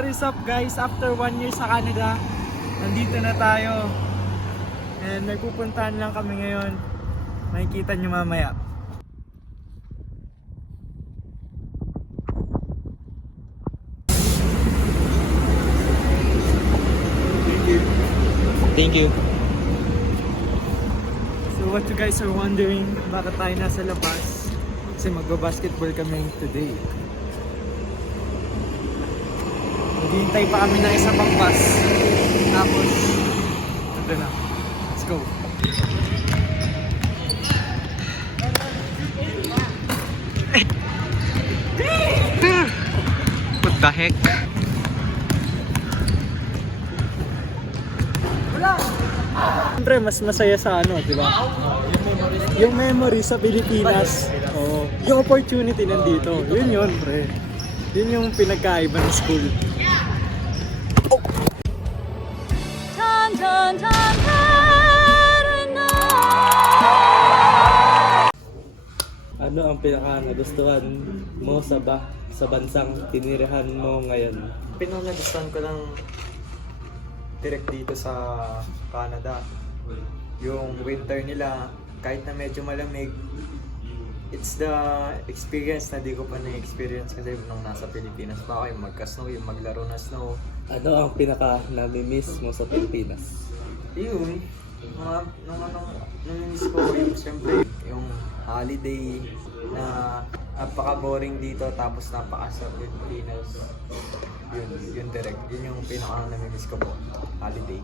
What is up guys? After 1 year sa Canada, nandito na tayo. And may pupuntahan lang kami ngayon. Makikita nyo mamaya. Thank you. So what you guys are wondering, bakit tayo nasa labas? Kasi magbabasketball kami today. Naghihintay pa kami ng isa pang bus. Tapos, ito na. Let's go. What the heck? Siyempre, mas masaya sa ano, di ba? Yung memory sa Pilipinas. Oh, yung opportunity nandito. Yun, pre. Yun yung pinagkaiba ng school. Ano ang pinaka nagustuhan mo sa bansang tinirahan mo ngayon? Pinanagustuhan ko lang direct dito sa Canada. Yung winter nila, kahit na medyo malamig, it's the experience na di ko pa na-experience kasi nung nasa Pilipinas pa ako, yung magka-snow, yung maglaro na snow. Ano ang pinaka nami-miss mo sa Pilipinas? Yun, nung miss ko yung siyempre yung holiday na napaka-boring dito tapos napaka-sarap yung Pilipinas. Yun direct. Yun yung pinaka nami-miss ko po, holiday.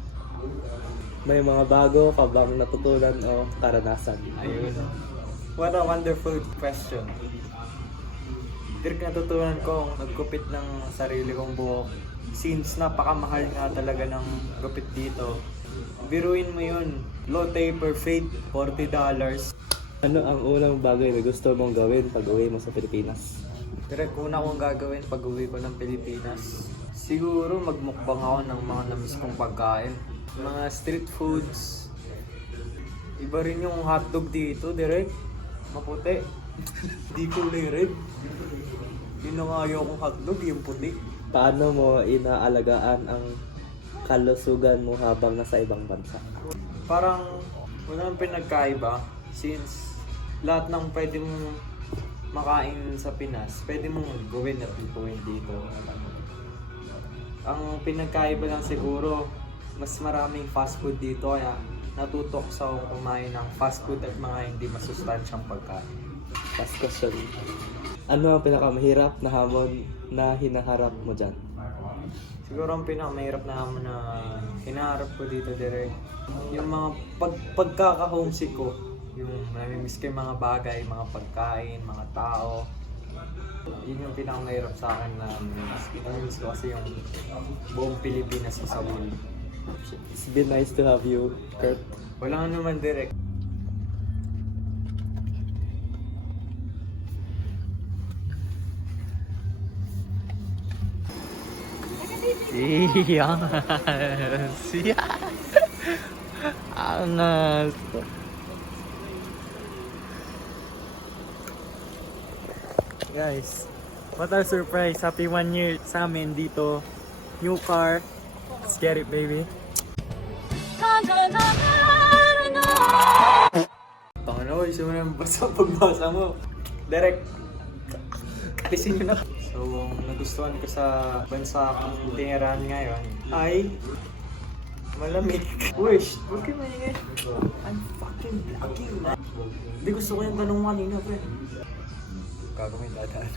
May mga bago ka bang natutunan o karanasan? Ayun. What a wonderful question. Direct natutunan ko nagkupit ng sarili kong buhok. Since napakamahal nga talaga ng gupit dito. Biruin mo yun. Low taper fade, $40. Ano ang unang bagay na gusto mong gawin pag uwi mo sa Pilipinas? Direct una kong gagawin pag uwi ko ng Pilipinas. Siguro magmukbang ako ng mga namiss kong pagkain. Mga street foods. Iba rin yung hotdog dito, direct. Maputi. Di kulay red. Yun ang ayaw kong hotdog, yung puti. Paano mo inaalagaan ang kalusugan mo habang nasa ibang bansa? Parang wala nang pinagkaiba since lahat ng pwede mong makain sa Pinas, pwede mong gawin at gawin dito. Ang pinagkaiba lang siguro, mas maraming fast food dito kaya natutok sa kumain ng fast food at mga hindi masustansyang pagkain. Last question. Ano ang pinakamahirap na hamon na hinaharap mo dyan? Siguro ang pinakamahirap na hamon na hinaharap ko dito direct, yung mga pagkaka-homesick ko. Yung namimiss ko yung mga bagay, mga pagkain, mga tao. Yun yung pinakamahirap sa akin na namimiss ko kasi yung buong Pilipinas sa world. It's been nice to have you, Kurt. Wala naman direct. Siya. Angas. Guys, what a surprise. Happy 1 year sa amin dito. New car. Let's get it, baby. Panginoy, gusto mo nang basa pagbasa mo. Direct. Kalisin nyo na. So, nagustuhan ko sa bansa kong tinirahan ngayon ay malamig. Wish, huwag kayo maingay. I'm fucking lucky, man. Hindi gusto ko yung tanong kanina, pre. Gagawin dadaan.